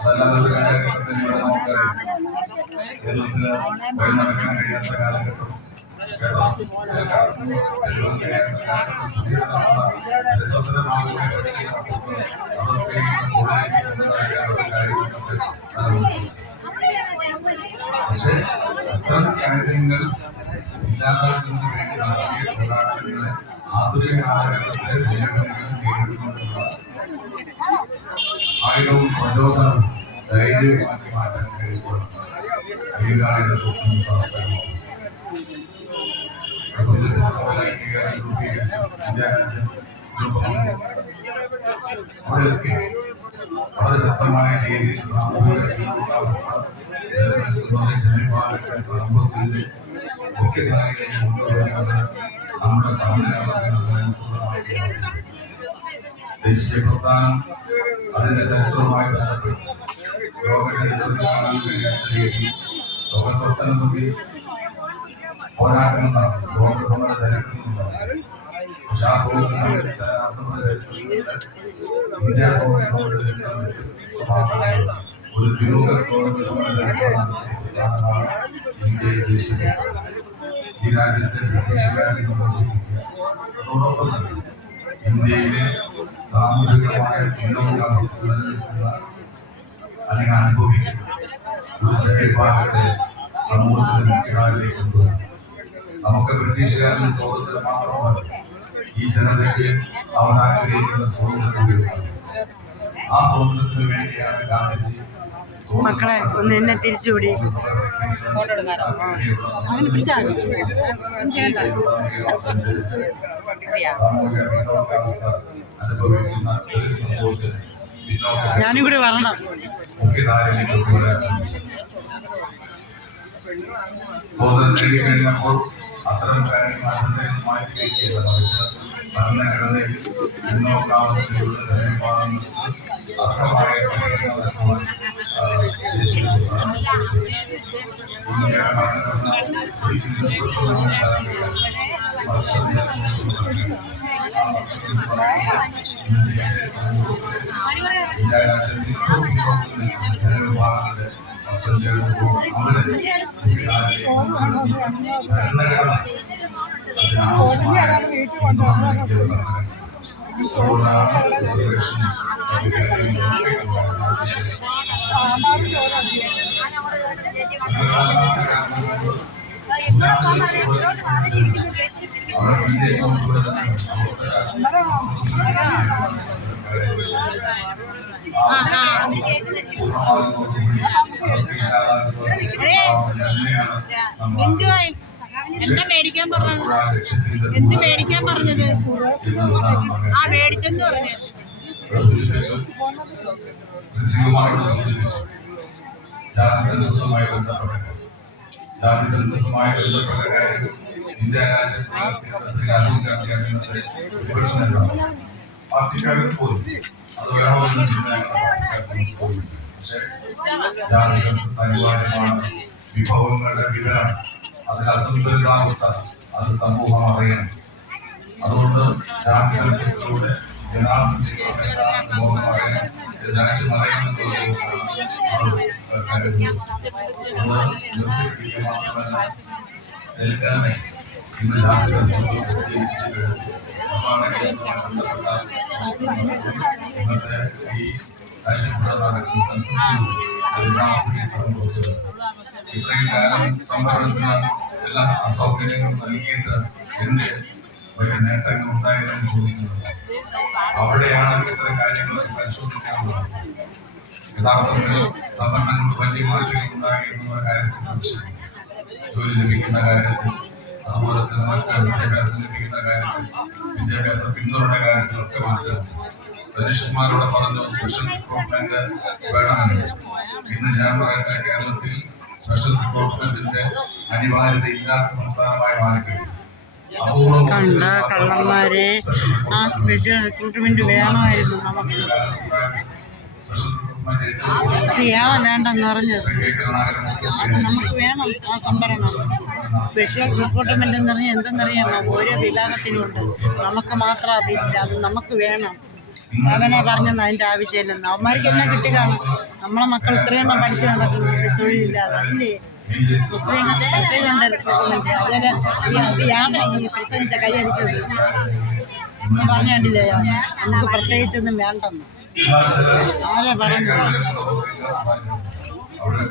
അതല്ലാതെ ഒരു കാലഘട്ടത്തിൽ നമുക്ക് കേരളത്തില് വഴി നടക്കാൻ കഴിയാത്ത കാലഘട്ടം പക്ഷെ അത്തരം കാര്യങ്ങൾ ഇല്ലാതാക്കുന്നതിന് വേണ്ടി നടത്തിയ പോരാട്ടങ്ങളെ ആധുനിക കാലഘട്ടത്തെ ജനഗണങ്ങൾ നേരിടുന്നതിനുള്ള ആയുധവും പ്രചോദനവും ധൈര്യമാക്കി മാറ്റാൻ കഴിയുമ്പോൾ ദീർഘകാല സ്വപ്നം പ്രാപ്തമാകും. അവിടെയൊക്കെ വളരെ ശക്തമായ രീതിയിൽ സാമൂഹിക ജനവിഭാഗത്തെ സമൂഹത്തിന്റെ മുഖ്യധാരയിലേക്ക് കൊണ്ടുവരുന്നത് നമ്മുടെ തമിഴ്നാട്ടിൽ ദേശീയ പ്രസ്ഥാനം അതിന്റെ ചരിത്രവുമായി ബന്ധപ്പെട്ട് ലോക ചരിത്രത്തിൽ കാണാൻ കഴിയാത്ത രീതിയിൽ ലോകത്തൊട്ടനവധി പോരാട്ടങ്ങൾ നടന്നു. സ്വാതന്ത്ര്യ സമര ചരിത്രങ്ങളുണ്ടായി. പക്ഷെ ആ സ്വാതന്ത്ര്യ സമര ചരിത്രങ്ങളിലെ ഇന്ത്യ ഒരു തിരുവുക സ്വാതന്ത്ര്യ സമര ചരിത്രമാണ് ഇന്ത്യയിലെ ദേശീയ പ്രസ്ഥാനം. ഈ രാജ്യത്തെ ബ്രിട്ടീഷുകാരെ വിമർശിക്കുക, അതോടൊപ്പം തന്നെ ഇന്ത്യയിലെ സാമൂഹികമായ പിന്നോക്കാവസ്ഥ നിലനിൽക്കുന്ന അല്ലെങ്കിൽ അനുഭവിക്കുന്ന ഒരു ജനവിഭാഗത്തെ സമൂഹത്തിന്റെ മുഖ്യധാരയിലേക്ക് കൊണ്ടുവരും. നമുക്ക് ബ്രിട്ടീഷുകാരിൽ സ്വാതന്ത്ര്യം മാത്രമല്ല, ഈ ജനതയ്ക്ക് അവർ ആഗ്രഹിക്കുന്ന സ്വാതന്ത്ര്യം. ആ സ്വാതന്ത്ര്യത്തിന് വേണ്ടിയാണ് ഗാന്ധിജി മക്കളെ ഒന്ന് എന്നെ തിരിച്ചുകൂടി ഞാനും കൂടി വരണം. സ്വാതന്ത്ര്യം നേടിക്കഴിഞ്ഞപ്പോൾ അത്തരം കാര്യങ്ങൾ അതിനെ മാറ്റി വയ്ക്കുക, മറിച്ച് ഭരണഘടനയിൽ പിന്നോക്കാവസ്ഥയുള്ള ജനവിഭാഗങ്ങൾക്ക് അർഹമായ ദേശീയ ഇന്ത്യയുടെ ഭരണഘടന ഒരിക്കലും നിഷ്പക്ഷമായ ജനവിഭാഗങ്ങളുടെ എന്താ മേടിക്കാൻ പറഞ്ഞത്? എന്ത് മേടിക്കാൻ പറഞ്ഞത്? ആ മേടിച്ചെന്ന് പറഞ്ഞു. ജാതി സെൻസസുമായി ബന്ധപ്പെട്ട കാര്യങ്ങൾ ഇന്ത്യ രാജ്യത്ത് ശ്രീ രാഹുൽ ഗാന്ധി അന്നത്തെ പ്രതിപക്ഷ നേതാവ് പാർട്ടിക്കാരൻ പോലും അത് വേണോ എന്ന് ചിന്ത പോയി. പക്ഷേ ജാതി സെൻസസ് അനിവാര്യമാണ്. വിഭവങ്ങളുടെ വിതരണം, അതിൽ അസന്തുലിതാവസ്ഥ അത് സമൂഹം അറിയണം. അതുകൊണ്ട് ജാതി സെൻസസിലൂടെ രാജ്യം നിർത്തിപ്പിടിക്കുക മാത്രമല്ല നൽകാനെ ഇന്ന് ജാതി സെൻസസ് ഇന്നത്തെ ഈ രാജ്യത്ത് നടക്കുന്ന സെൻസസിലൂടെ ഇത്രയും കാലം സംവരണത്തിന് എല്ലാ സൗകര്യങ്ങളും നൽകിയിട്ട് എന്ത് വലിയ നേട്ടങ്ങൾ ഉണ്ടായെന്ന് ചോദിക്കുന്നുണ്ട്. അവിടെയാണ് ഇത്തരം കാര്യങ്ങളൊക്കെ പരിശോധിക്കാനുള്ളത്. യഥാർത്ഥത്തിൽ സംവരണം കൊണ്ട് വലിയ മാറ്റങ്ങൾ ഉണ്ടായി എന്നുള്ള കാര്യത്തിൽ സംശയം. ജോലി ലഭിക്കുന്ന കാര്യത്തിൽ, അതുപോലെ തന്നെ മറ്റ് വിദ്യാഭ്യാസം ലഭിക്കുന്ന കാര്യത്തിൽ, വിദ്യാഭ്യാസ പിന്തുണയുടെ കാര്യത്തിലൊക്കെ മാറ്റമുണ്ട്. സതീഷ്കുമാരോട് പറഞ്ഞു സ്പെഷ്യൽ റിക്രൂട്ട്മെന്റ് വേണമെന്ന്. ഇന്ന് ഞാൻ പറയട്ടെ, കേരളത്തിൽ സ്പെഷ്യൽ റിക്രൂട്ട്മെന്റിന്റെ അനിവാര്യത ഇല്ലാത്ത സംസ്ഥാനമായി മാറിക്കഴിഞ്ഞു. കണ്ട കള്ളന്മാരെ ആ സ്പെഷ്യൽ റിക്രൂട്ട്മെന്റ് വേണമായിരുന്നു നമുക്ക്. റിക്രൂട്ട്മെന്റ് ഏറ്റവും അത് ഏതാ വേണ്ടെന്ന് പറഞ്ഞത്. അത് നമുക്ക് വേണം ആ സംവരണം. സ്പെഷ്യൽ റിക്രൂട്ട്മെന്റ് എന്ന് പറഞ്ഞാൽ എന്തെന്നറിയാമോ, ഓരോ വിഭാഗത്തിനുണ്ട്. നമുക്ക് മാത്രം അതില്ല, അത് നമുക്ക് വേണം. അവനെ പറഞ്ഞെന്ന് അതിൻ്റെ ആവശ്യമില്ലെന്ന്. അവന്മാർക്കെല്ലാം കിട്ടിക്കാണും. നമ്മളെ മക്കൾ ഇത്രയും പഠിച്ച് നടക്കുന്നത് തൊഴിലില്ലാതെ അല്ലേ. മുസ്ലിങ്ങൾക്ക് പ്രത്യേകം ഉണ്ട് റിക്രൂട്ട്മെന്റ്. അതുപോലെ ഞാൻ പ്രസംഗിച്ച കൈ അടിച്ചത് എന്ന് പറഞ്ഞിട്ടില്ലേ, നമുക്ക് പ്രത്യേകിച്ചൊന്നും വേണ്ടെന്ന് ആരാ പറഞ്ഞത്? അവിടെ